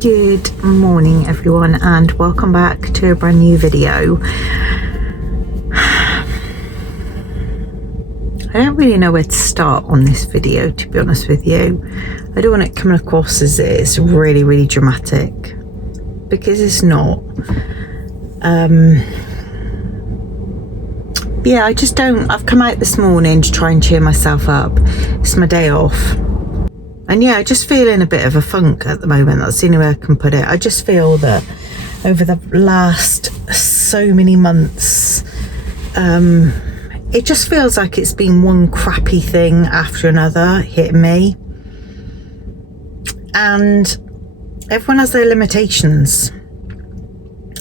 Good morning everyone, and welcome back to a brand new video. I don't really know where to start on this video, to be honest with you. I don't want it coming across as it's really dramatic, because it's not. Yeah, I just don't. I've come out this morning to try and cheer myself up. It's my day off. And yeah, I just feel in a bit of a funk at the moment. That's the only way I can put it. I just feel that over the last so many months, it just feels like it's been one crappy thing after another hitting me. And everyone has their limitations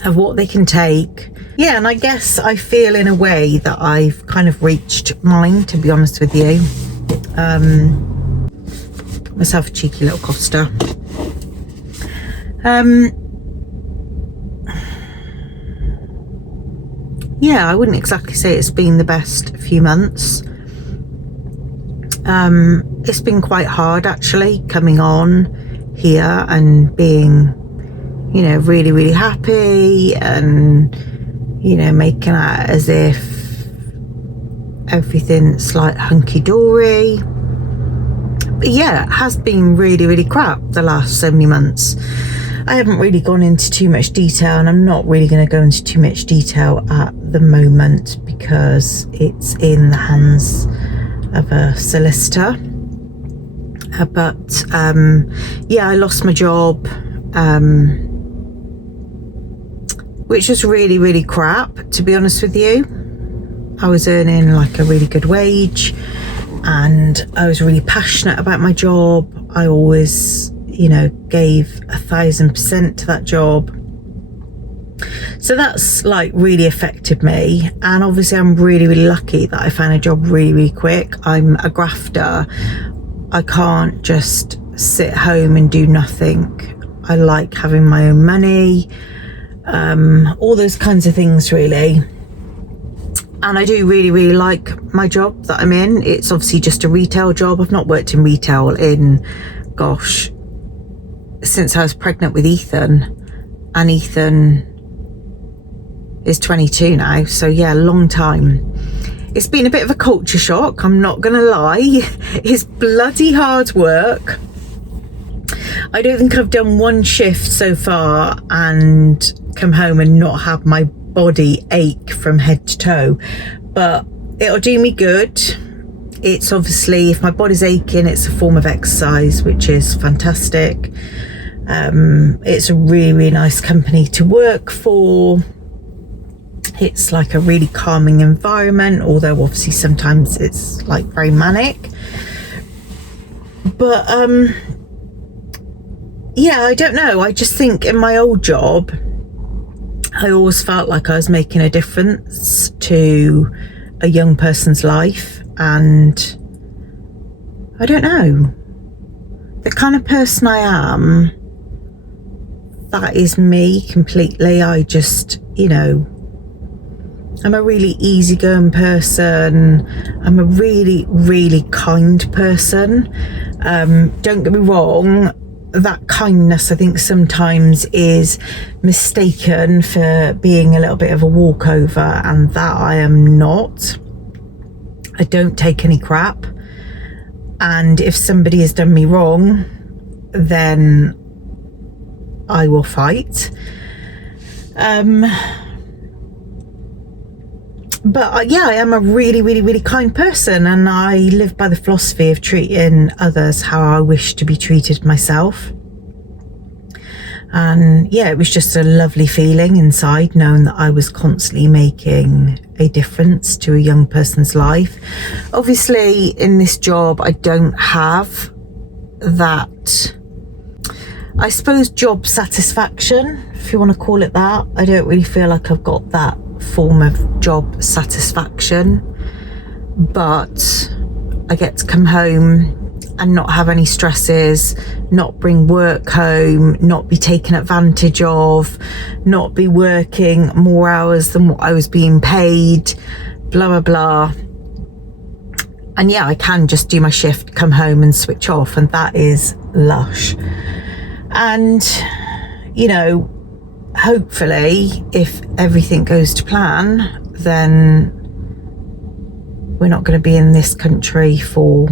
of what they can take. Yeah, and I guess I feel in a way that I've kind of reached mine, to be honest with you. Myself a cheeky little Costa. Yeah, I wouldn't exactly say it's been the best few months. It's been quite hard actually, coming on here and being, you know, really happy and, you know, making out as if everything's like hunky-dory. But yeah, it has been really crap the last so many months. I haven't really gone into too much detail, and I'm not really going to go into too much detail at the moment because it's in the hands of a solicitor. Yeah, I lost my job, which was really crap, to be honest with you. I was earning like a really good wage, and I was really passionate about my job. I always, you know, gave 1,000% to that job. So that's like really affected me. And obviously I'm really lucky that I found a job really quick. I'm a grafter. I can't just sit home and do nothing. I like having my own money, all those kinds of things really. And I do really like my job that I'm in. It's obviously just a retail job. I've not worked in retail in, gosh, since I was pregnant with Ethan. And Ethan is 22 now. So yeah, a long time. It's been a bit of a culture shock, I'm not gonna lie. It's bloody hard work. I don't think I've done one shift so far and come home and not have my body ache from head to toe, but it'll do me good. It's obviously, if my body's aching, it's a form of exercise, which is fantastic. It's a really nice company to work for. It's like a really calming environment, although obviously sometimes it's like very manic. But yeah, I don't know, I just think in my old job I always felt like I was making a difference to a young person's life, and I don't know, the kind of person I am, that is me completely. I just, you know, I'm a really easygoing person. I'm a really kind person. Don't get me wrong, that kindness I think sometimes is mistaken for being a little bit of a walkover, and that I am not. I don't take any crap, and if somebody has done me wrong, then I will fight. But yeah, I am a really kind person, and I live by the philosophy of treating others how I wish to be treated myself. And yeah, it was just a lovely feeling inside, knowing that I was constantly making a difference to a young person's life. Obviously in this job I don't have that, I suppose, job satisfaction, if you want to call it that. I don't really feel like I've got that form of job satisfaction, but I get to come home and not have any stresses, not bring work home, not be taken advantage of, not be working more hours than what I was being paid, blah blah. And yeah, I can just do my shift, come home and switch off, and that is lush. And you know, hopefully if everything goes to plan, then we're not going to be in this country for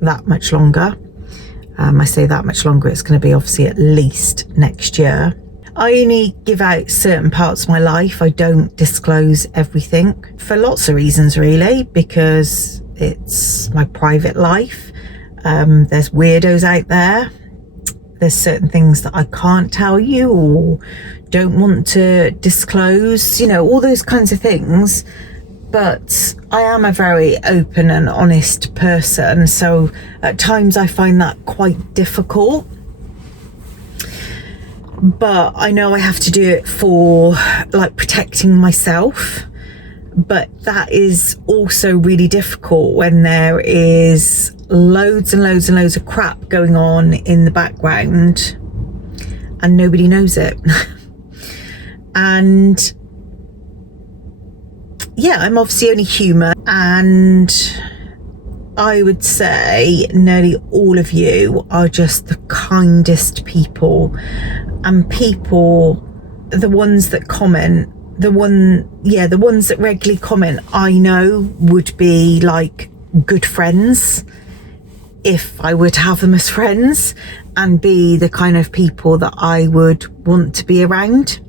that much longer. I say that much longer, it's going to be obviously at least next year. I only give out certain parts of my life. I don't disclose everything for lots of reasons, really, because it's my private life. There's weirdos out there. There's certain things that I can't tell you or don't want to disclose, you know, all those kinds of things. But I am a very open and honest person, so at times I find that quite difficult. But I know I have to do it for like protecting myself. But that is also really difficult when there is loads and loads and loads of crap going on in the background and nobody knows it. And yeah, I'm obviously only human, and I would say nearly all of you are just the kindest people, and people, the ones that comment, the ones that regularly comment, I know would be like good friends if I were to have them as friends, and be the kind of people that I would want to be around.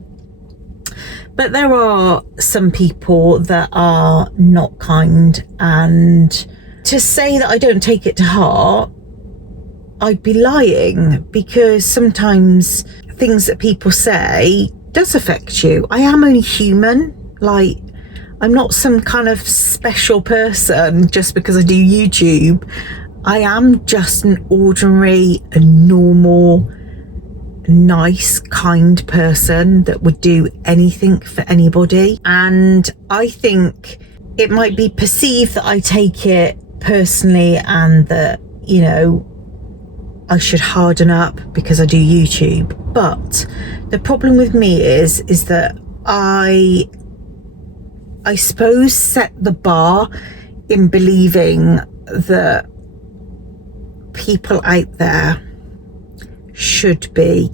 But there are some people that are not kind, and to say that I don't take it to heart, I'd be lying, because sometimes things that people say does affect you. I am only human. Like, I'm not some kind of special person just because I do YouTube. I am just an ordinary, a normal, nice, kind person that would do anything for anybody. And I think it might be perceived that I take it personally and that, you know, I should harden up because I do YouTube. But the problem with me is that I suppose set the bar in believing that people out there should be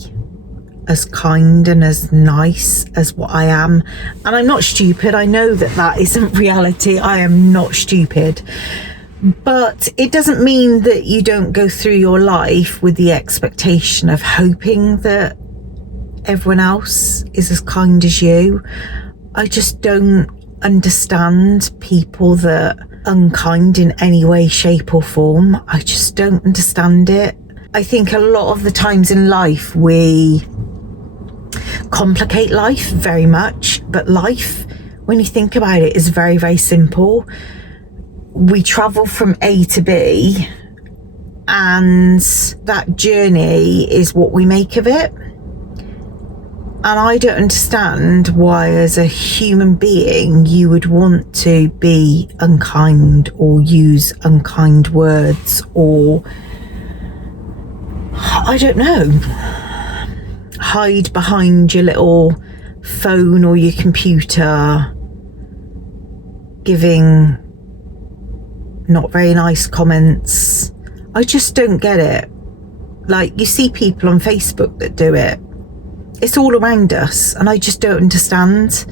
as kind and as nice as what I am. And I'm not stupid. I know that that isn't reality. I am not stupid. But it doesn't mean that you don't go through your life with the expectation of hoping that everyone else is as kind as you. I just don't understand people that are unkind in any way, shape or form. I just don't understand it. I think a lot of the times in life we complicate life very much, but life, when you think about it, is very, very simple. We travel from A to B, and that journey is what we make of it. And I don't understand why, as a human being, you would want to be unkind or use unkind words, or I don't know, hide behind your little phone or your computer, giving not very nice comments. I just don't get it. Like, you see people on Facebook that do it. It's all around us, and I just don't understand.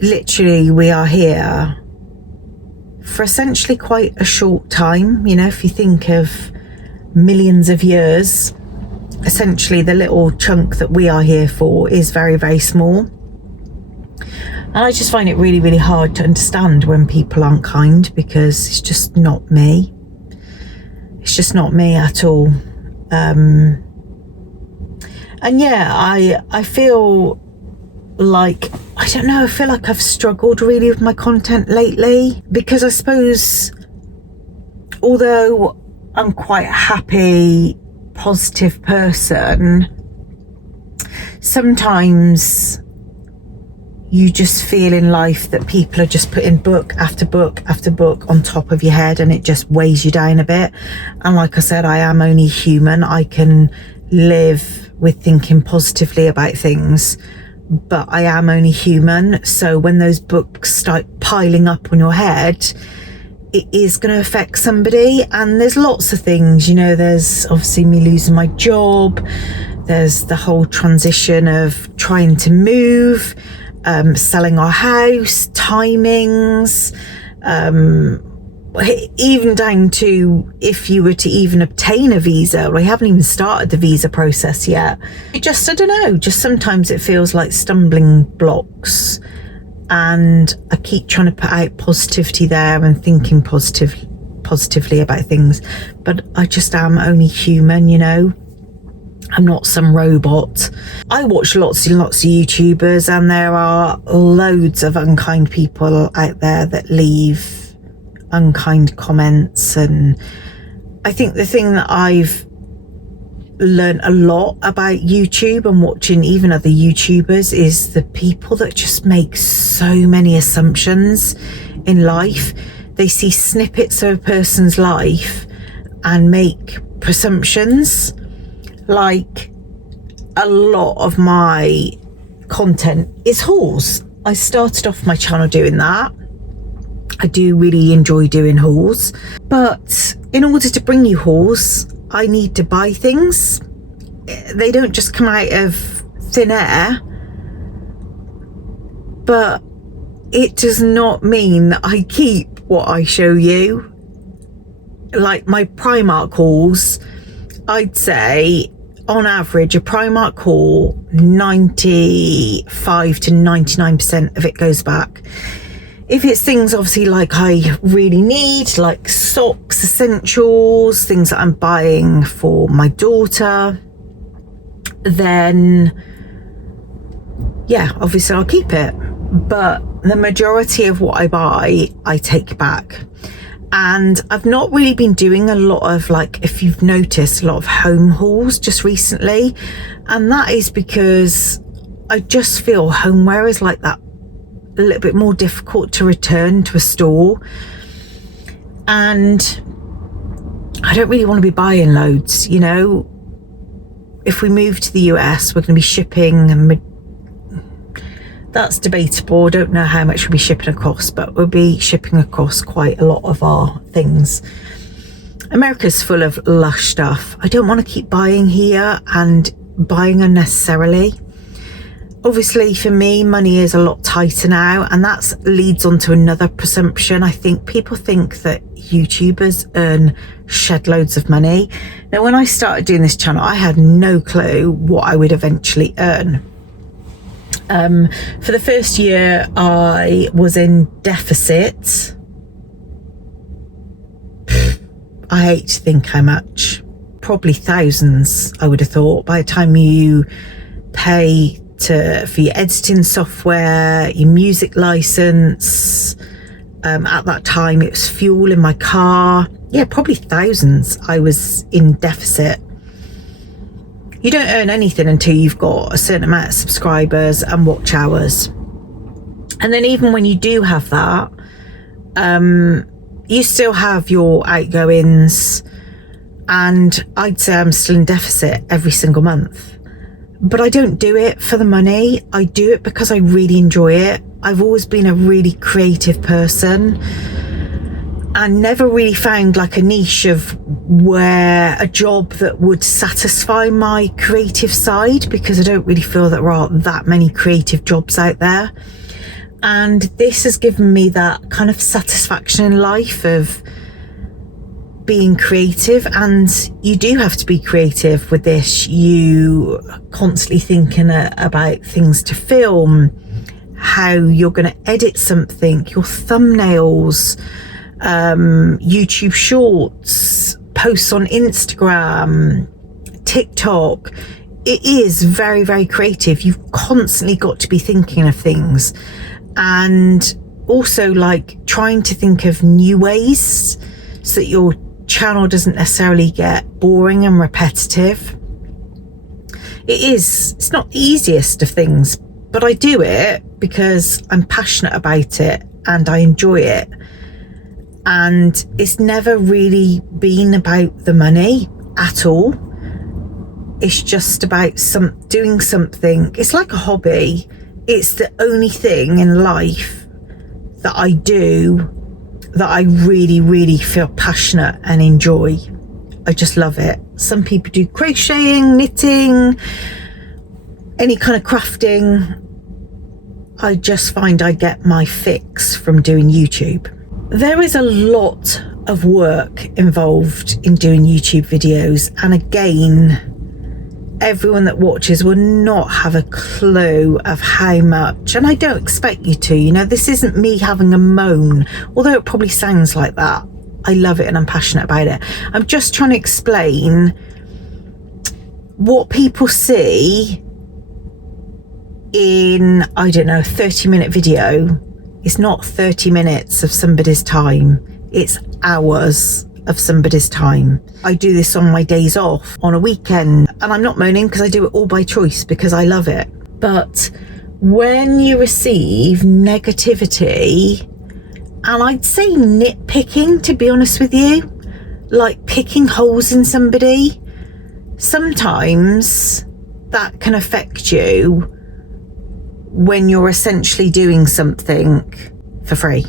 Literally, we are here for essentially quite a short time. You know, if you think of millions of years, essentially the little chunk that we are here for is very, very small. And I just find it really, really hard to understand when people aren't kind, because it's just not me. It's just not me at all. And yeah, I feel like, I don't know, I feel like I've struggled really with my content lately, because I suppose, although I'm quite a happy, positive person, sometimes you just feel in life that people are just putting book after book after book on top of your head, and it just weighs you down a bit. And like I said, I am only human. I can live with thinking positively about things, but I am only human. So when those books start piling up on your head, it is going to affect somebody. And there's lots of things, you know, there's obviously me losing my job, there's the whole transition of trying to move, selling our house, timings, even down to if you were to even obtain a visa. I haven't even started the visa process yet. I don't know, just sometimes it feels like stumbling blocks, and I keep trying to put out positivity there and thinking positively about things, but I just am only human, you know. I'm not some robot. I watch lots and lots of YouTubers, and there are loads of unkind people out there that leave unkind comments. And I think the thing that I've learned a lot about YouTube and watching even other YouTubers is the people that just make so many assumptions in life. They see snippets of a person's life and make presumptions. Like, a lot of my content is hauls. I started off my channel doing that. I do really enjoy doing hauls, but in order to bring you hauls, I need to buy things. They don't just come out of thin air, but it does not mean that I keep what I show you. Like my Primark hauls, I'd say on average a Primark haul, 95 to 99% of it goes back. If it's things obviously like I really need, like socks, essentials, things that I'm buying for my daughter, then yeah, obviously I'll keep it. But the majority of what I buy, I take back. And I've not really been doing a lot of, like, if you've noticed, a lot of home hauls just recently. And that is because I just feel homeware is like that, a little bit more difficult to return to a store, and I don't really want to be buying loads, you know. If we move to the US, we're going to be shipping, and that's debatable. I don't know how much we'll be shipping across, but we'll be shipping across quite a lot of our things. America's full of lush stuff. I don't want to keep buying here and buying unnecessarily. Obviously, for me, money is a lot tighter now, and that leads on to another presumption. I think people think that YouTubers earn shed loads of money. Now, when I started doing this channel, I had no clue what I would eventually earn. For the first year, I was in deficit. I hate to think how much. Probably thousands, I would have thought. By the time you pay for your editing software, your music license, at that time it was fuel in my car, yeah, probably thousands. I was in deficit. You don't earn anything until you've got a certain amount of subscribers and watch hours. And then even when you do have that, you still have your outgoings, and I'd say I'm still in deficit every single month. But I don't do it for the money. I do it because I really enjoy it. I've always been a really creative person and never really found like a niche of where a job that would satisfy my creative side, because I don't really feel that there are that many creative jobs out there. And this has given me that kind of satisfaction in life of being creative. And you do have to be creative with this. You constantly thinking about things to film, how you're going to edit something, your thumbnails, YouTube shorts, posts on Instagram, TikTok. It is very, very creative. You've constantly got to be thinking of things, and also like trying to think of new ways so that your channel doesn't necessarily get boring and repetitive. It's not the easiest of things, but I do it because I'm passionate about it and I enjoy it. And it's never really been about the money at all. It's just about doing something. It's like a hobby. It's the only thing in life that I do that I really, really feel passionate and enjoy. I just love it. Some people do crocheting, knitting, any kind of crafting. I just find I get my fix from doing YouTube. There is a lot of work involved in doing YouTube videos, and again, everyone that watches will not have a clue of how much, and I don't expect you to. You know, this isn't me having a moan, although it probably sounds like that. I love it and I'm passionate about it. I'm just trying to explain what people see in, I don't know, a 30-minute video. It's not 30 minutes of somebody's time, it's hours of somebody's time. I do this on my days off, on a weekend, and I'm not moaning because I do it all by choice because I love it. But when you receive negativity, and I'd say nitpicking, to be honest with you, like picking holes in somebody, sometimes that can affect you when you're essentially doing something for free.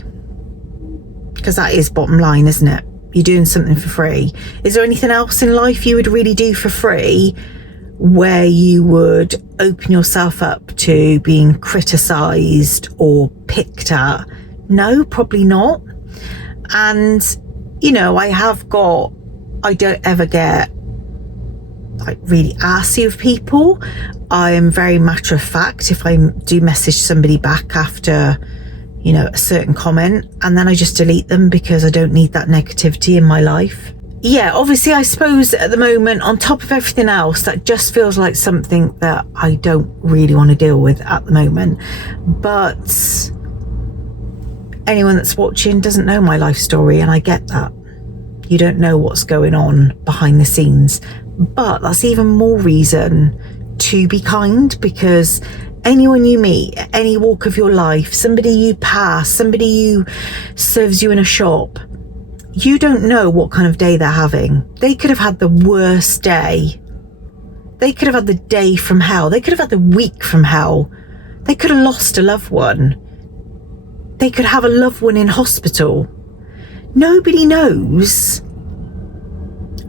Because that is bottom line, isn't it? You're doing something for free. Is there anything else in life you would really do for free where you would open yourself up to being criticised or picked at? No, probably not. And, you know, I don't ever get like really arsy with people. I am very matter of fact if I do message somebody back after, you know, a certain comment, and then I just delete them because I don't need that negativity in my life. Yeah, obviously, I suppose at the moment, on top of everything else, that just feels like something that I don't really want to deal with at the moment. But anyone that's watching doesn't know my life story, and I get that. You don't know what's going on behind the scenes. But that's even more reason to be kind, because anyone you meet at any walk of your life, somebody you pass, somebody who serves you in a shop, you don't know what kind of day they're having. They could have had the worst day. They could have had the day from hell. They could have had the week from hell. They could have lost a loved one. They could have a loved one in hospital. Nobody knows.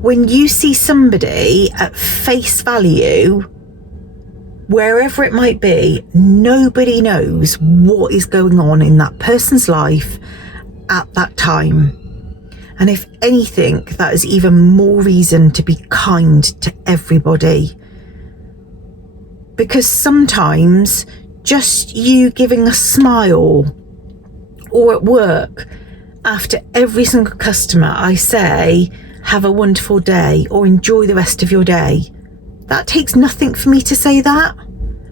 When you see somebody at face value, wherever it might be, nobody knows what is going on in that person's life at that time. And if anything, that is even more reason to be kind to everybody. Because sometimes just you giving a smile, or at work, after every single customer I say, have a wonderful day or enjoy the rest of your day. That takes nothing for me to say that,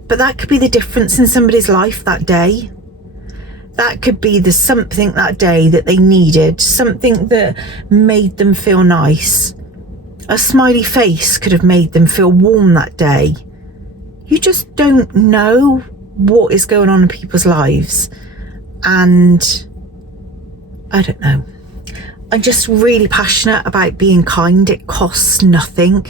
but that could be the difference in somebody's life that day. That could be the something that day that they needed, something that made them feel nice. A smiley face could have made them feel warm that day. You just don't know what is going on in people's lives. And I don't know. I'm just really passionate about being kind. It costs nothing,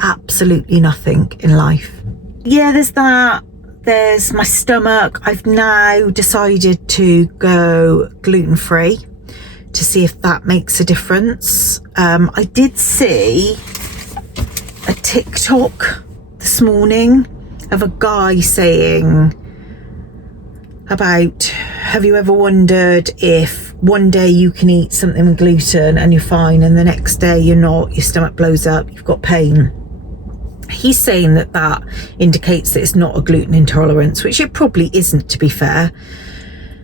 absolutely nothing in life. Yeah, there's that. There's my stomach. I've now decided to go gluten-free to see if that makes a difference. I did see a TikTok this morning of a guy saying about, have you ever wondered if one day you can eat something with gluten and you're fine, and the next day you're not, your stomach blows up, you've got pain? He's saying that that indicates that it's not a gluten intolerance, which it probably isn't, to be fair.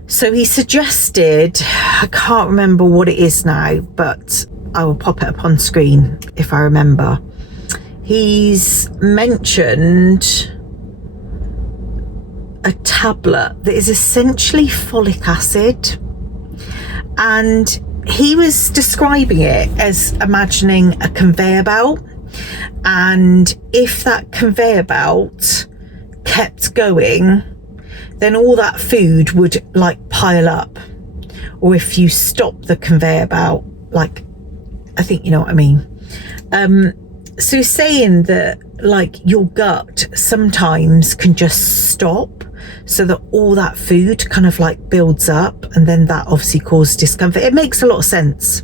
So he suggested, I can't remember what it is now, but I will pop it up on screen if I remember. He's mentioned a tablet that is essentially folic acid, and he was describing it as imagining a conveyor belt, and if that conveyor belt kept going, then all that food would like pile up. Or if you stop the conveyor belt, like, I think you know what I mean. So he's saying that like your gut sometimes can just stop, so that all that food kind of like builds up, and then that obviously causes discomfort. It makes a lot of sense.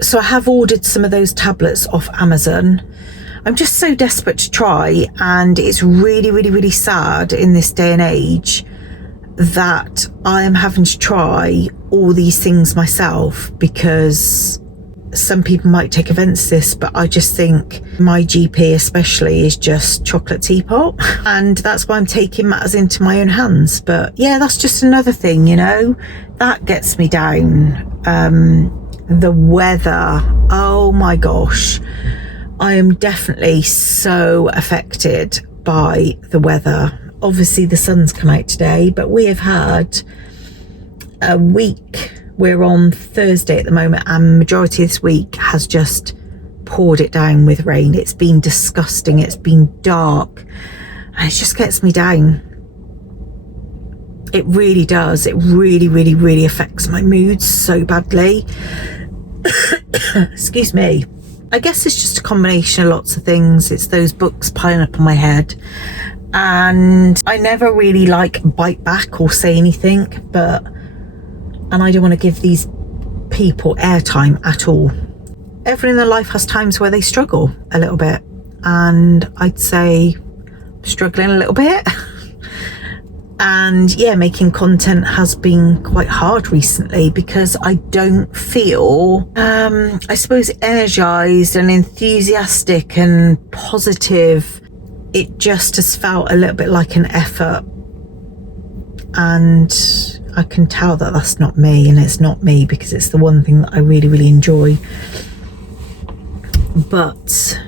So I have ordered some of those tablets off Amazon. I'm just so desperate to try, and it's really, really, really sad in this day and age that I am having to try all these things myself, because some people might take offence to this, but I just think my GP especially is just chocolate teapot, and that's why I'm taking matters into my own hands. But yeah, that's just another thing, you know, that gets me down. The weather, oh my gosh, I am definitely so affected by the weather. Obviously the sun's come out today, but we have had a week. We're on Thursday at the moment, and majority of this week has just poured it down with rain. It's been disgusting. It's been dark, and it just gets me down. It really does. It really, really, really affects my mood so badly. Excuse me. I guess it's just a combination of lots of things. It's those books piling up on my head, and I never really like bite back or say anything, and I don't want to give these people airtime at all. Everyone in their life has times where they struggle a little bit, and I'd say I'm struggling a little bit. And yeah, making content has been quite hard recently, because I don't feel, I suppose, energized and enthusiastic and positive. It just has felt a little bit like an effort, and I can tell that that's not me, and it's not me because it's the one thing that I really, really enjoy. But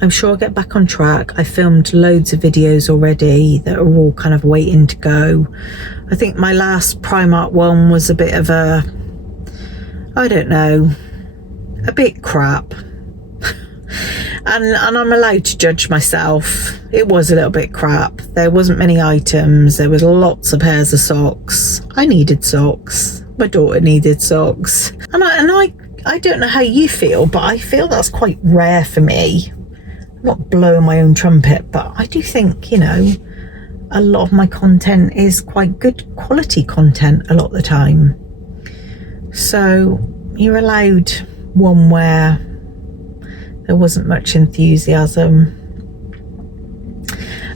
I'm sure I'll get back on track. I filmed loads of videos already that are all kind of waiting to go. I think my last Primark one was a bit of a, I don't know, a bit crap. And I'm allowed to judge myself. It was a little bit crap. There wasn't many items. There was lots of pairs of socks. I needed socks. My daughter needed socks. And I don't know how you feel, but I feel that's quite rare for me. I'm not blowing my own trumpet, but I do think, you know, a lot of my content is quite good quality content a lot of the time. So you're allowed one where there wasn't much enthusiasm.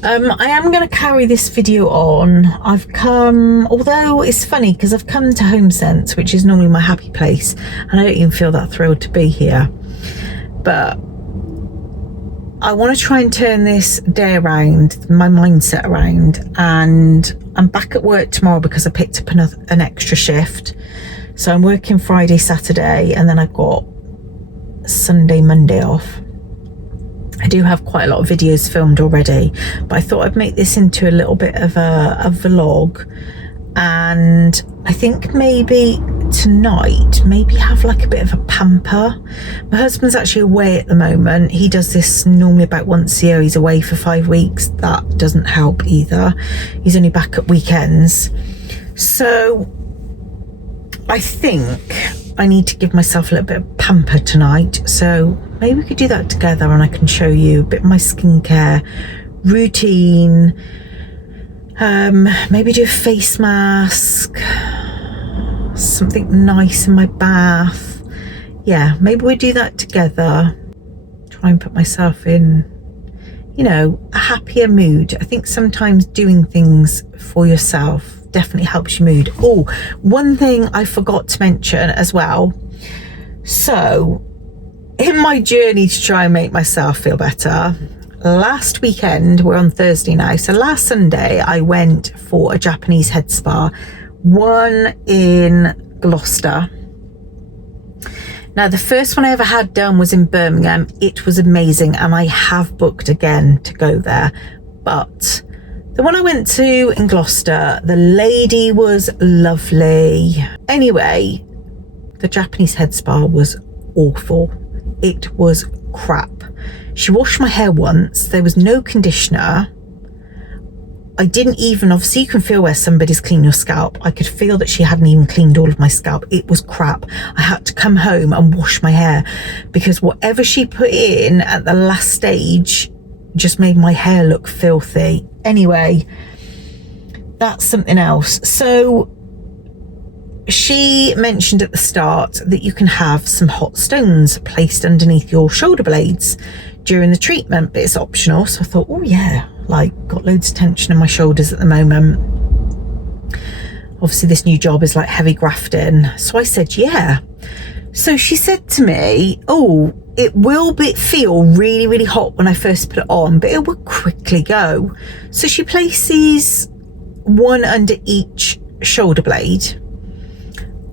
I am going to carry this video on. I've come, although it's funny because I've come to HomeSense, which is normally my happy place, and I don't even feel that thrilled to be here. But I want to try and turn this day around, my mindset around, and I'm back at work tomorrow because I picked up an extra shift. So I'm working Friday, Saturday, and then I've got Sunday, Monday off. I do have quite a lot of videos filmed already, but I thought I'd make this into a little bit of a vlog, and I think maybe tonight, maybe have like a bit of a pamper. My husband's actually away at the moment. He does this normally about once a year. He's away for 5 weeks. That doesn't help either. He's only back at weekends. So I think I need to give myself a little bit of pamper tonight. So maybe we could do that together, and I can show you a bit of my skincare routine. Maybe do a face mask, something nice in my bath. Yeah, maybe we do that together. Try and put myself in, you know, a happier mood. I think sometimes doing things for yourself definitely helps your mood. Oh, one thing I forgot to mention as well. So in my journey to try and make myself feel better, last weekend, we're on Thursday now, so last Sunday I went for a Japanese head spa, one in Gloucester. Now the first one I ever had done was in Birmingham. It was amazing, and I have booked again to go there. But the one I went to in Gloucester, the lady was lovely. Anyway, the Japanese head spa was awful. It was crap. She washed my hair once. There was no conditioner. I didn't even, obviously you can feel where somebody's cleaned your scalp. I could feel that she hadn't even cleaned all of my scalp. It was crap. I had to come home and wash my hair because whatever she put in at the last stage just made my hair look filthy. Anyway, that's something else. So she mentioned at the start that you can have some hot stones placed underneath your shoulder blades during the treatment, but it's optional. So I thought, oh yeah, like, got loads of tension in my shoulders at the moment. Obviously this new job is like heavy grafting. So I said, yeah. So she said to me, oh, it will feel really, really hot when I first put it on, but it will quickly go. So she places one under each shoulder blade.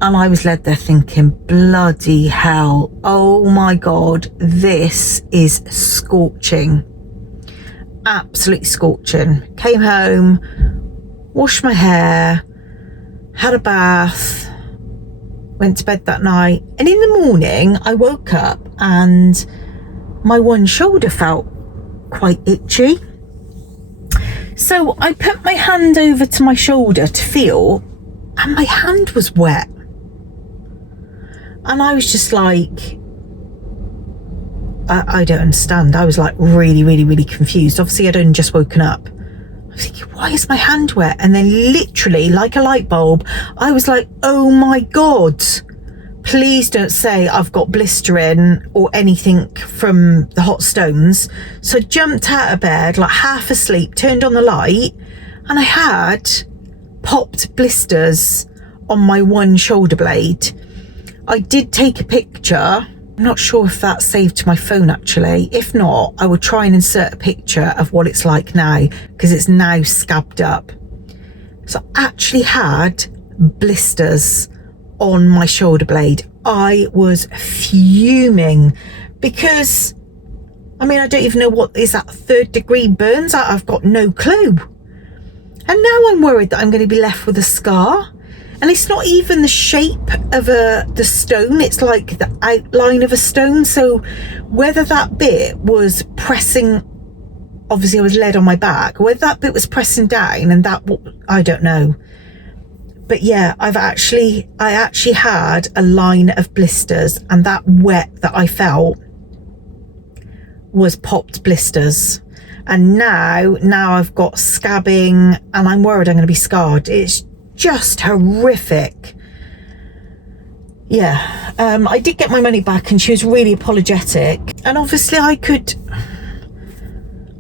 And I was led there thinking, bloody hell, oh my God, this is scorching. Absolutely scorching. Came home, washed my hair, had a bath, went to bed that night. And in the morning, I woke up and my one shoulder felt quite itchy. So I put my hand over to my shoulder to feel, and my hand was wet. And I was just like, I don't understand. I was like really, really, really confused. Obviously, I'd only just woken up. I was thinking, why is my hand wet? And then literally, like a light bulb, I was like, oh my God, please don't say I've got blistering or anything from the hot stones. So I jumped out of bed, like half asleep, turned on the light, and I had popped blisters on my one shoulder blade. I did take a picture. I'm not sure if that's saved to my phone actually. If not, I will try and insert a picture of what it's like now, because it's now scabbed up. So I actually had blisters on my shoulder blade. I was fuming because, I mean, I don't even know what is that, 3rd degree burns. I've got no clue. And now I'm worried that I'm going to be left with a scar. And it's not even the shape of the stone, it's like the outline of a stone. So whether that bit was pressing, obviously I was led on my back, whether that bit was pressing down and that, I don't know. But yeah, I actually had a line of blisters, and that wet that I felt was popped blisters. And now I've got scabbing and I'm worried I'm going to be scarred. It's just horrific. Yeah, I did get my money back and she was really apologetic. And obviously I could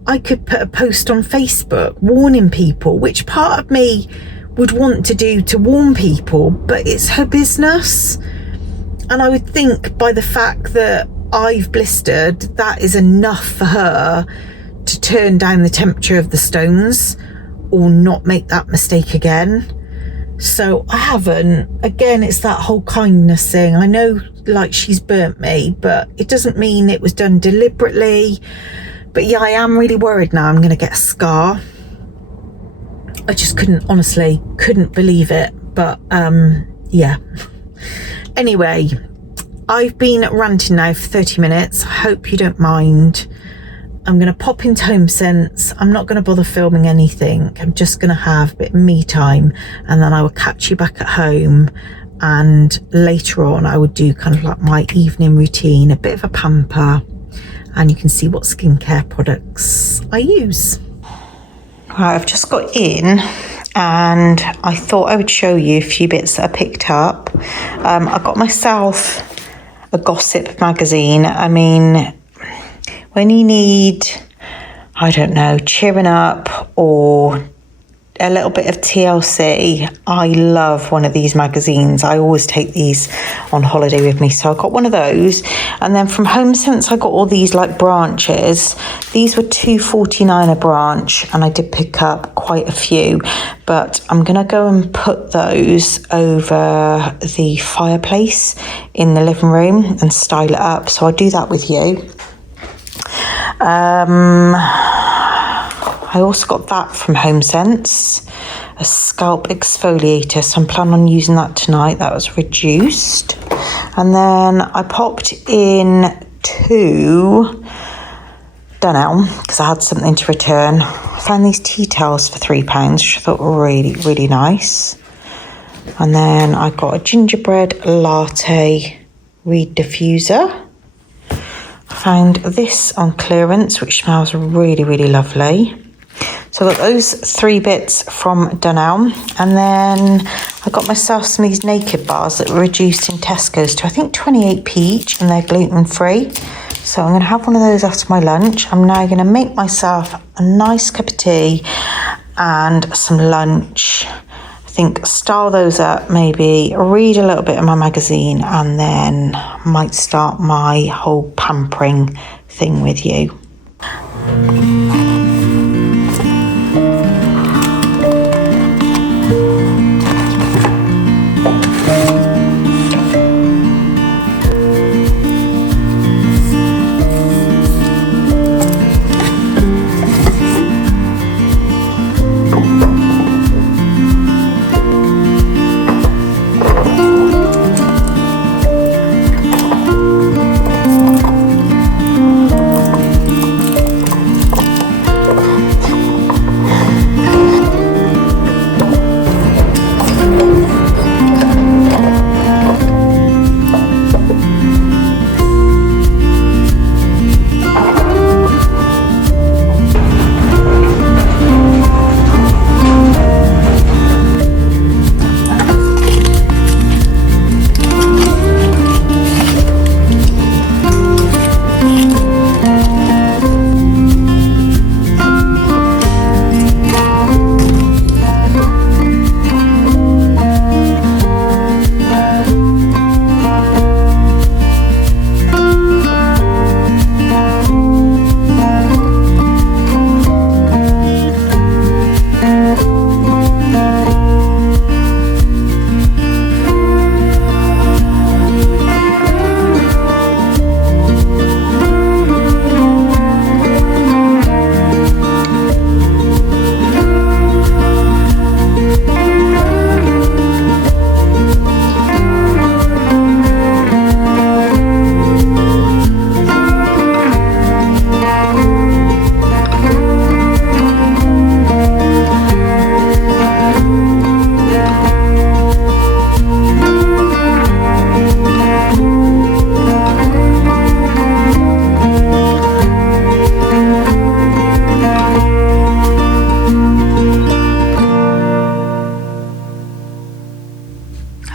put a post on Facebook warning people, which part of me would want to do to warn people, but it's her business. And I would think by the fact that I've blistered, that is enough for her to turn down the temperature of the stones or not make that mistake again. So I haven't. Again, it's that whole kindness thing. I know, like, she's burnt me, but it doesn't mean it was done deliberately. But yeah, I am really worried now I'm going to get a scar. I just couldn't believe it. But yeah. Anyway, I've been ranting now for 30 minutes. I hope you don't mind. I'm going to pop into HomeSense. I'm not going to bother filming anything. I'm just going to have a bit of me time, and then I will catch you back at home. And later on, I would do kind of like my evening routine, a bit of a pamper, and you can see what skincare products I use. Right, I've just got in and I thought I would show you a few bits that I picked up. I got myself a gossip magazine. I mean, when you need, I don't know, cheering up or a little bit of TLC, I love one of these magazines. I always take these on holiday with me. So I got one of those. And then from HomeSense, I got all these like branches. These were $2.49 a branch, and I did pick up quite a few. But I'm going to go and put those over the fireplace in the living room and style it up. So I'll do that with you. I also got that from HomeSense, a scalp exfoliator, so I'm planning on using that tonight. That was reduced. And then I popped in 2 Dunelm because I had something to return. I found these tea towels for £3, which I thought were really, really nice. And then I got a gingerbread latte reed diffuser. I found this on clearance, which smells really, really lovely. So I got those 3 bits from Dunelm, and then I got myself some of these naked bars that were reduced in Tesco's to I think 28p each, and they're gluten-free. So I'm going to have one of those after my lunch. I'm now going to make myself a nice cup of tea and some lunch. I think style those up, maybe read a little bit of my magazine, and then might start my whole pampering thing with you.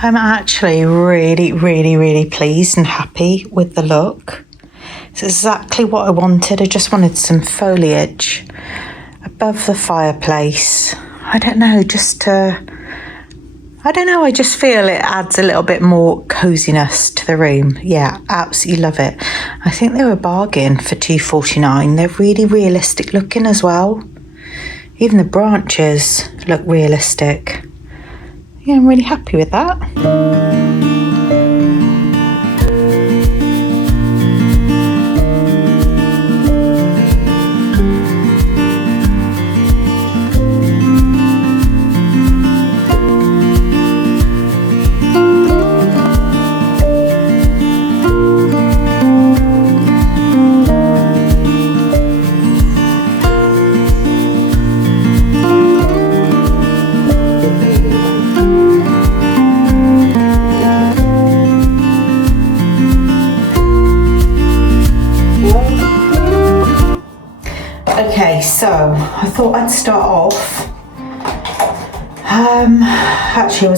I'm actually really, really, really pleased and happy with the look. It's exactly what I wanted. I just wanted some foliage above the fireplace. I don't know, I just feel it adds a little bit more coziness to the room. Yeah, absolutely love it. I think they were a bargain for £2.49. They're really realistic looking as well. Even the branches look realistic. Yeah, I'm really happy with that. Okay, so I thought I'd start off. Actually, I'm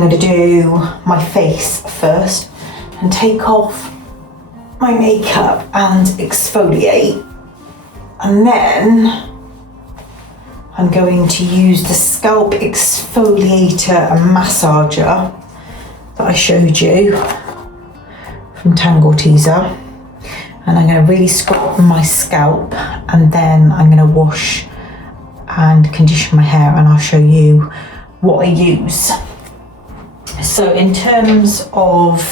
going to do my face first and take off my makeup and exfoliate, and then I'm going to use the scalp exfoliator and massager that I showed you from Tangle Teaser. And I'm going to really scrub my scalp, and then I'm going to wash and condition my hair, and I'll show you what I use. So in terms of,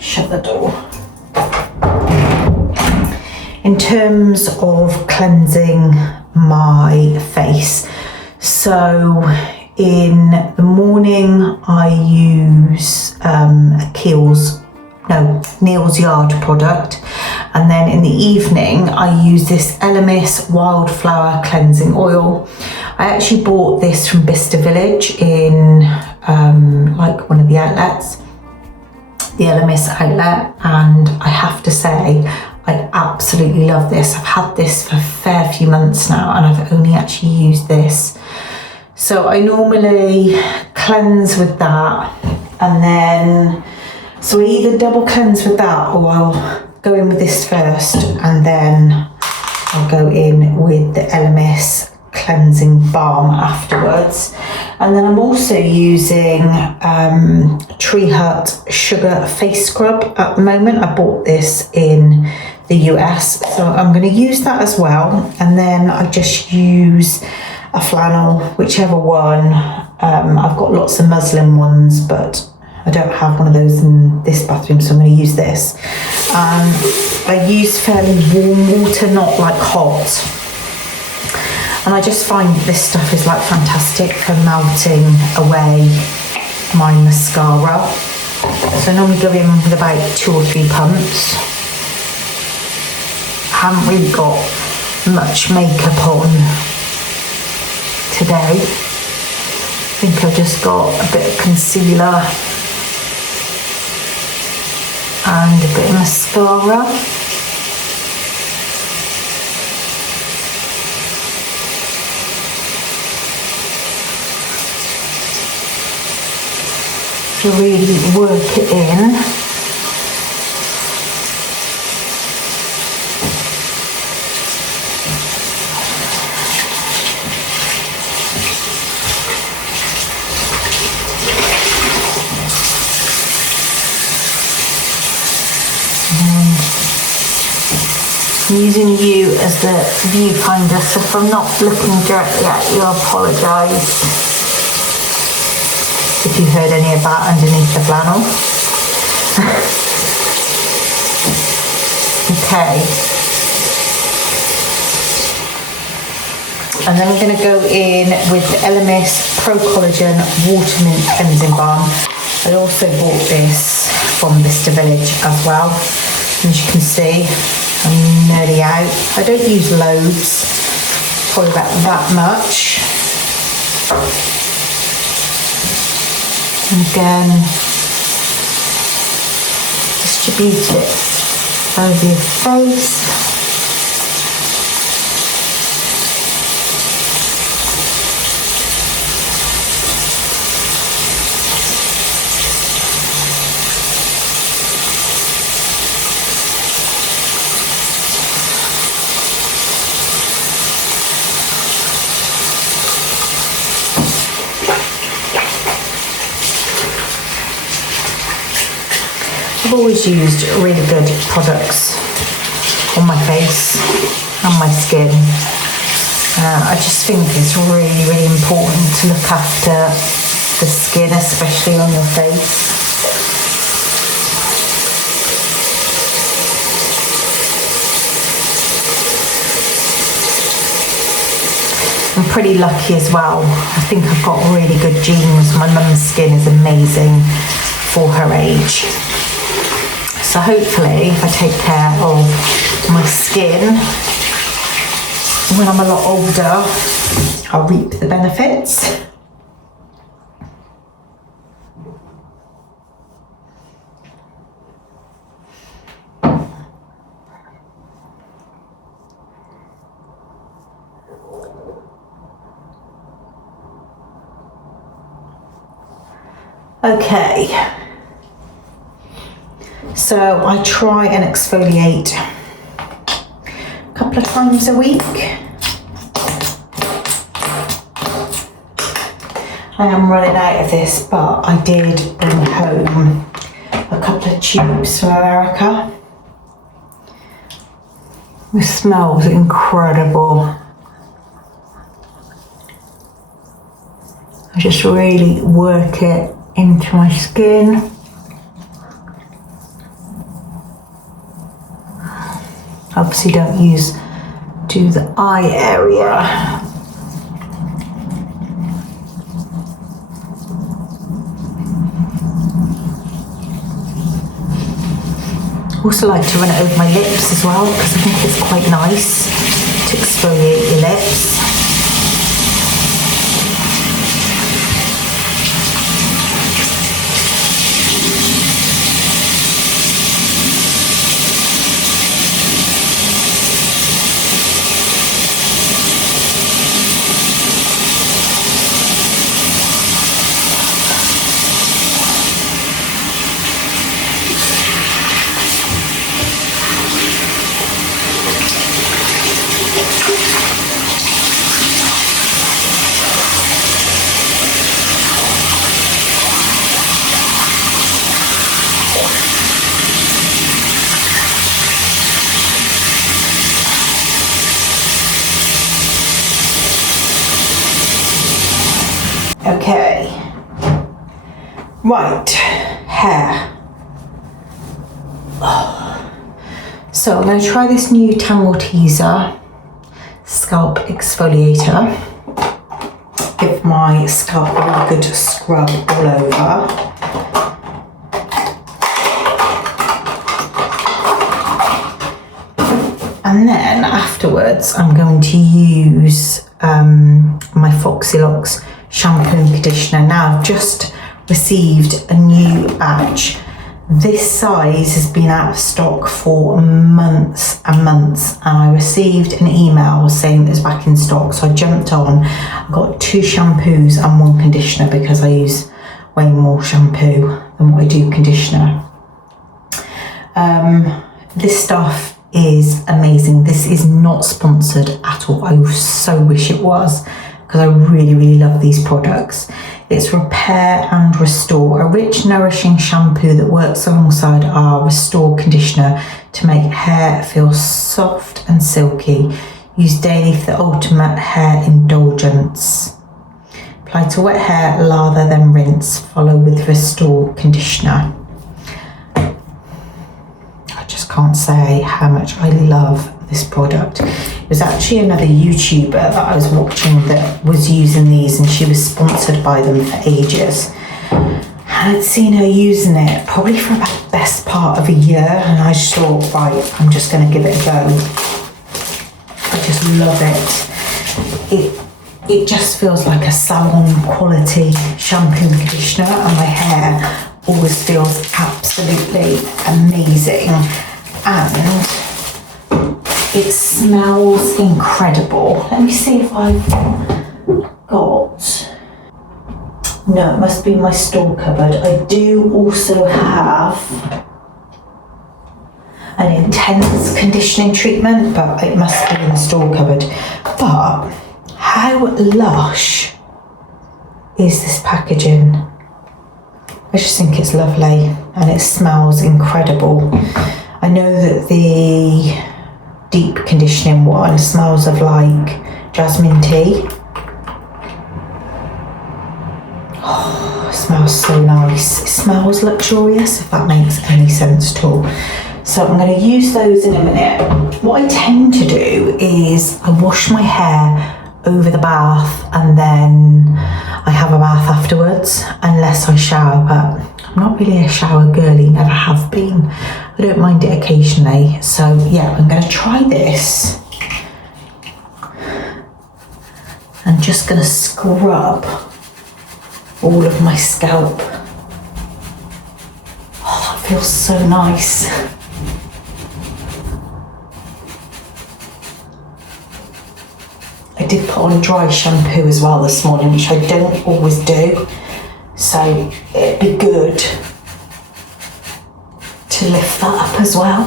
shut the door. In terms of cleansing my face, so in the morning I use a Kiehl's Neal's Yard product. And then in the evening, I use this Elemis Wildflower Cleansing Oil. I actually bought this from Bicester Village in like one of the outlets, the Elemis outlet, and I have to say, I absolutely love this. I've had this for a fair few months now, and I've only actually used this. So I normally cleanse with that, and then, so I either double cleanse with that, or I'll go in with this first, and then I'll go in with the Elemis cleansing balm afterwards. And then I'm also using Tree Hut Sugar Face Scrub at the moment. I bought this in the US, so I'm going to use that as well. And then I just use a flannel, whichever one. I've got lots of muslin ones, but I don't have one of those in this bathroom, so I'm going to use this. I use fairly warm water, not like hot. And I just find this stuff is like fantastic for melting away my mascara. So I normally go in with about 2 or 3 pumps. I haven't really got much makeup on today. I think I've just got a bit of concealer and a bit of mascara. To really work it in. I'm using you as the viewfinder, so if I'm not looking directly at you, I apologise if you heard any of that underneath the flannel. Okay. And then I'm going to go in with the Elemis Pro Collagen Water Mint Cleansing Balm. I also bought this from Bicester Village as well. And as you can see, I'm nearly out. I don't use loads, probably about that much. And again, distribute it over your face. I've always used really good products on my face and my skin. I just think it's really, really important to look after the skin, especially on your face. I'm pretty lucky as well. I think I've got really good genes. My mum's skin is amazing for her age. So hopefully, if I take care of my skin, when I'm a lot older, I'll reap the benefits. Okay. So I try and exfoliate a couple of times a week. I am running out of this, but I did bring home a couple of tubes from America. It smells incredible. I just really work it into my skin. Obviously don't do the eye area. also like to run it over my lips as well because I think it's quite nice to exfoliate your lips. Okay, right, hair. So I'm going to try this new Tangle Teaser Scalp Exfoliator. Give my scalp a really good scrub all over. And then afterwards I'm going to use my Foxy Locks shampoo and conditioner. Now I've just received a new batch. This size has been out of stock for months and months, and I received an email saying it was back in stock, so I jumped on. I got 2 shampoos and 1 conditioner because I use way more shampoo than what I do conditioner. This stuff is amazing. This is not sponsored at all. I so wish it was, because I really, really love these products. It's Repair and Restore, a rich, nourishing shampoo that works alongside our Restore conditioner to make hair feel soft and silky. Use daily for the ultimate hair indulgence. Apply to wet hair, lather, then rinse. Follow with Restore conditioner. I just can't say how much I love this product. It was actually another YouTuber that I was watching that was using these, and she was sponsored by them for ages. And I'd seen her using it probably for about the best part of a year, and I just thought, right, I'm just going to give it a go. I just love it. It just feels like a salon quality shampoo and conditioner, and my hair always feels absolutely amazing. And it smells incredible. Let me see if I've got... No, it must be my store cupboard. I do also have an intense conditioning treatment, but it must be in the store cupboard. But how lush is this packaging? I just think it's lovely, and it smells incredible. I know that the deep conditioning one smells of like jasmine tea. Oh, it smells so nice. It smells luxurious, if that makes any sense at all. So I'm going to use those in a minute. What I tend to do is I wash my hair over the bath and then I have a bath afterwards, unless I shower, but I'm not really a shower girly, never have been. I don't mind it occasionally. So yeah, I'm going to try this. I'm just going to scrub all of my scalp. Oh, that feels so nice. I did put on dry shampoo as well this morning, which I don't always do. So it'd be good to lift that up as well.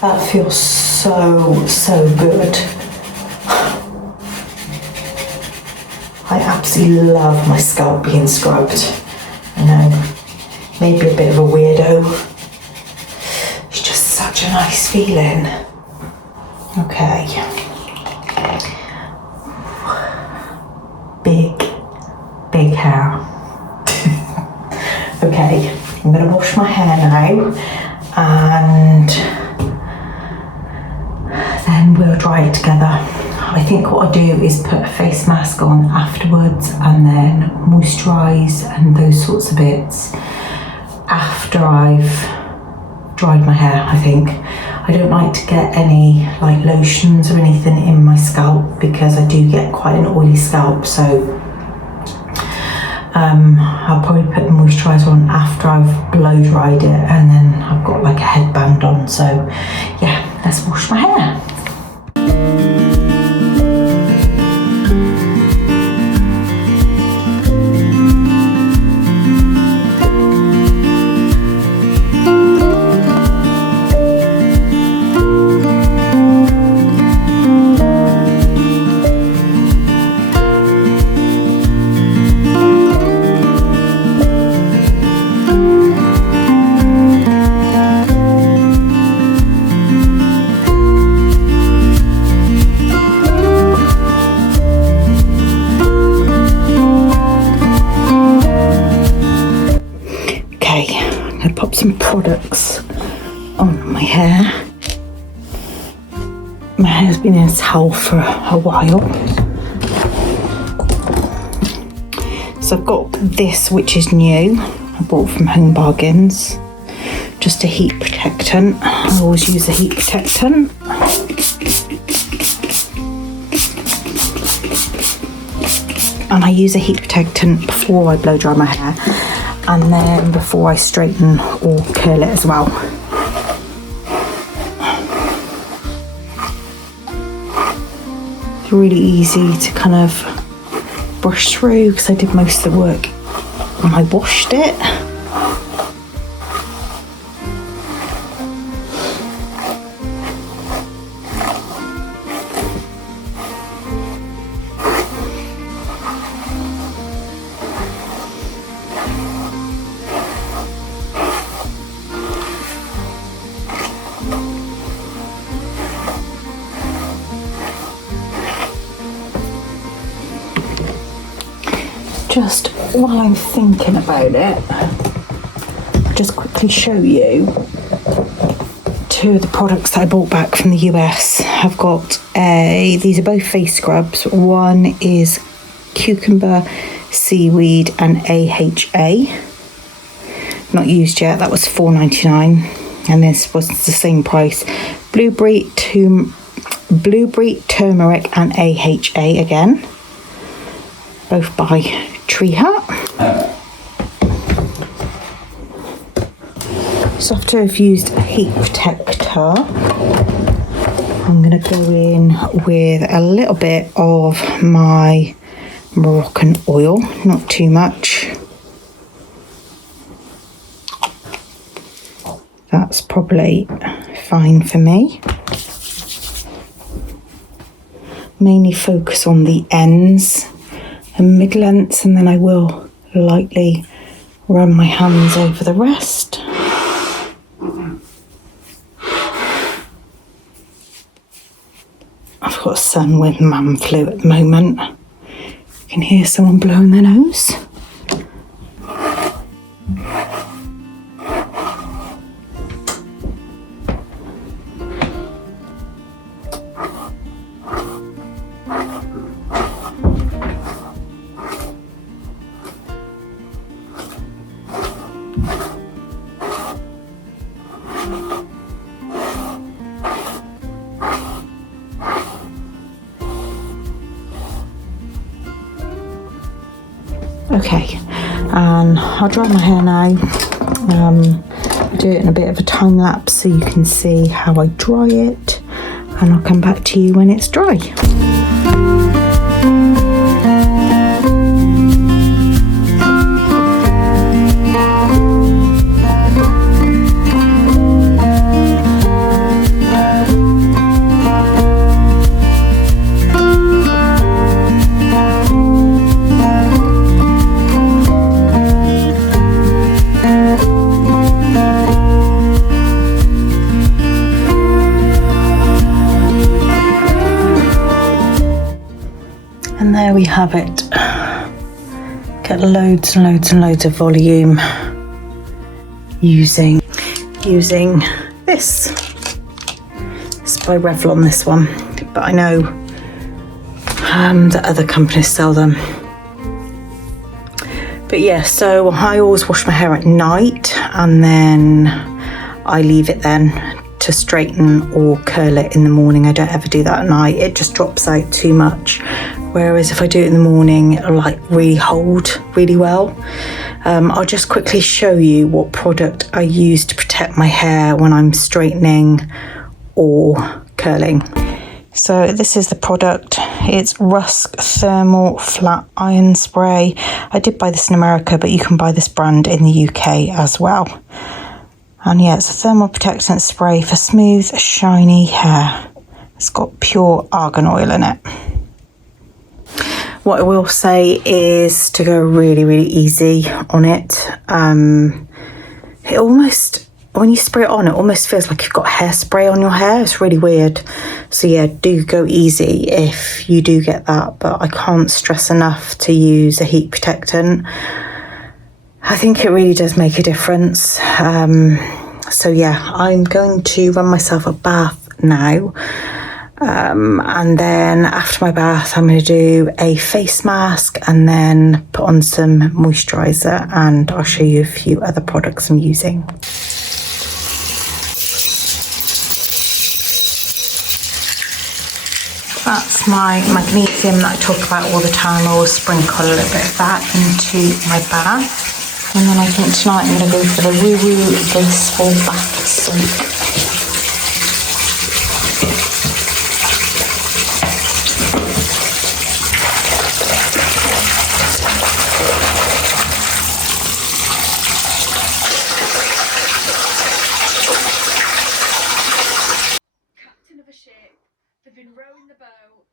That feels so good. I absolutely love my scalp being scrubbed. I know, maybe a bit of a weirdo. It's just such a nice feeling. Okay. Big hair. Okay, I'm gonna wash my hair now and then we'll dry it together. I think what I do is put a face mask on afterwards and then moisturise and those sorts of bits after I've dried my hair, I think. I don't like to get any like lotions or anything in my scalp because I do get quite an oily scalp, so I'll probably put the moisturiser on after I've blow dried it, and then I've got like a headband on. So yeah, let's wash my hair. Pop some products on my hair. My hair's been in a towel for a while. So I've got this, which is new. I bought from Home Bargains. Just a heat protectant. I always use a heat protectant. And I use a heat protectant before I blow dry my hair, and then before I straighten or curl it as well. It's really easy to kind of brush through because I did most of the work when I washed it. Just while I'm thinking about it, I'll just quickly show you two of the products that I bought back from the US. I've got these are both face scrubs. One is cucumber, seaweed and AHA. Not used yet, that was $4.99, and this was the same price. Blueberry, turmeric and AHA again. Both by Tree Hut. So after I've used a heat protector, I'm going to go in with a little bit of my Moroccan oil, not too much. That's probably fine for me. Mainly focus on the ends and mid-lengths, and then I will lightly run my hands over the rest. I've got a son with man flu at the moment. You can hear someone blowing their nose. Okay, and I'll dry my hair now. Do it in a bit of a time lapse so you can see how I dry it, and I'll come back to you when it's dry. And there we have it. Get loads and loads and loads of volume using this. It's by Revlon, this one, but I know that other companies sell them. But yeah, so I always wash my hair at night and then I leave it then to straighten or curl it in the morning. I don't ever do that at night. It just drops out too much. Whereas if I do it in the morning, it'll like really hold really well. I'll just quickly show you what product I use to protect my hair when I'm straightening or curling. So this is the product. It's Rusk Thermal Flat Iron Spray. I did buy this in America, but you can buy this brand in the UK as well. And yeah, it's a thermal protectant spray for smooth, shiny hair. It's got pure argan oil in it. What I will say is to go really, really easy on it. It almost, when you spray it on, it almost feels like you've got hairspray on your hair. It's really weird. So yeah, do go easy if you do get that, but I can't stress enough to use a heat protectant. I think it really does make a difference. So yeah, I'm going to run myself a bath now. And then after my bath, I'm going to do a face mask and then put on some moisturiser, and I'll show you a few other products I'm using. That's my magnesium that I talk about all the time. I always sprinkle a little bit of that into my bath. And then I think tonight I'm going to go for the woo-woo blissful bath soak. Captain of a ship, they've been rowing the boat,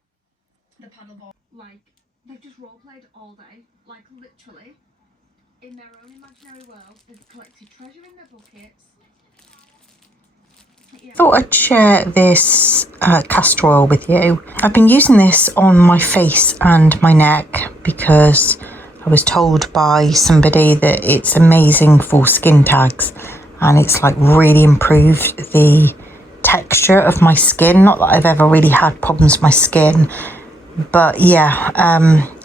the paddleboard, like, they've just role-played all day, like, literally. In their own imaginary world, they've collected treasure in their buckets. I thought I'd share this castor oil with you. I've been using this on my face and my neck because I was told by somebody that it's amazing for skin tags, and it's like really improved the texture of my skin. Not that I've ever really had problems with my skin, but yeah,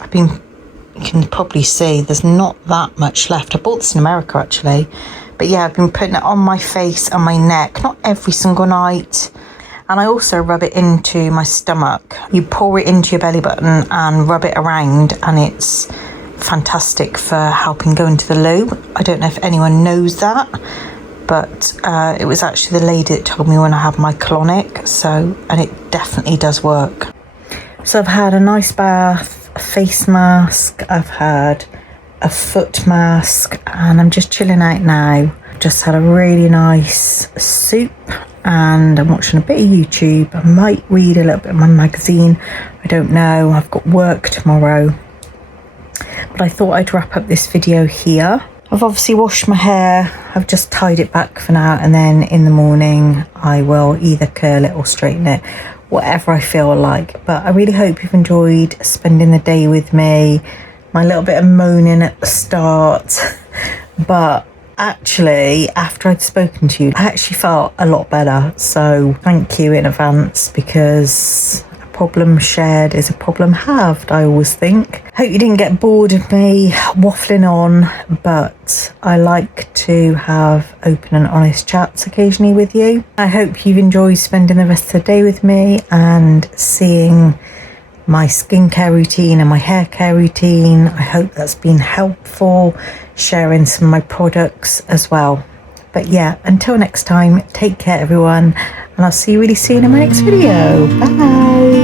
I've been, you can probably see there's not that much left. I bought this in America actually, but yeah, I've been putting it on my face and my neck, not every single night. And I also rub it into my stomach. You pour it into your belly button and rub it around, and it's fantastic for helping go into the loo. I don't know if anyone knows that, but it was actually the lady that told me when I had my colonic, and it definitely does work. So I've had a nice bath, a face mask, I've had a foot mask, and I'm just chilling out now. Just had a really nice soup and I'm watching a bit of YouTube. I might read a little bit of my magazine, I don't know. I've got work tomorrow, but I thought I'd wrap up this video here. I've obviously washed my hair, I've just tied it back for now, and then in the morning I will either curl it or straighten it, whatever I feel like. But I really hope you've enjoyed spending the day with me. My little bit of moaning at the start, but actually after I'd spoken to you, I actually felt a lot better. So thank you in advance, because a problem shared is a problem halved, I always think. Hope you didn't get bored of me waffling on, but I like to have open and honest chats occasionally with you. I hope you've enjoyed spending the rest of the day with me and seeing my skincare routine and my hair care routine. I hope that's been helpful, sharing some of my products as well. But yeah, until next time, take care everyone, and I'll see you really soon in my next video. Bye.